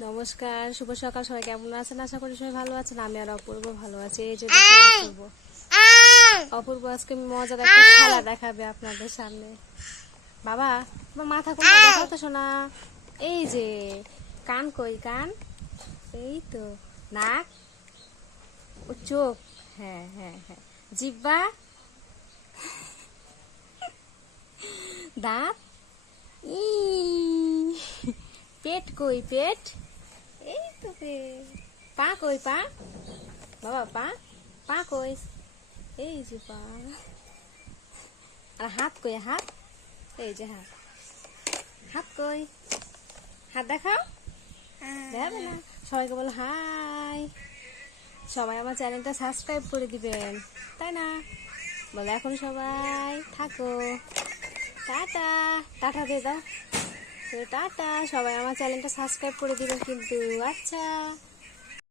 নমস্কার, শুভ সকাল। সবাই কেমন আছেন? আশা করি সবাই ভালো আছেন। আমি আর অপূর্ব ভালো আছি। এই যে দেখেন অপূর্ব আজকে মজার একটা খেলা দেখাবে আপনাদের সামনে। বাবা, তোমার মাথা কোনটা দেখাও তো শোনা। এই যে কান, কই কান? এই তো নাক, ও চোখ, হ্যাঁ হ্যাঁ হ্যাঁ, জিহ্বা, দাঁত, ই পেট কই পেট? এই তো পেট। পা কই পা? বাবা পা, পা কই? এই যে পা। আর হাত কই হাত? এই যে হাত। হাত কই? হাত দেখাও। দেখাবে না? সবাইকে বলো হাই। সবাই আমার চ্যানেলটা সাবস্ক্রাইব করে দিবেন, তাই না? বলো এখন সবাই থাকো। টাটা, টাটা দিয়ে দাও। টাটা, সবাই আমার চ্যানেলটা সাবস্ক্রাইব করে দিবেন কিন্তু। আচ্ছা।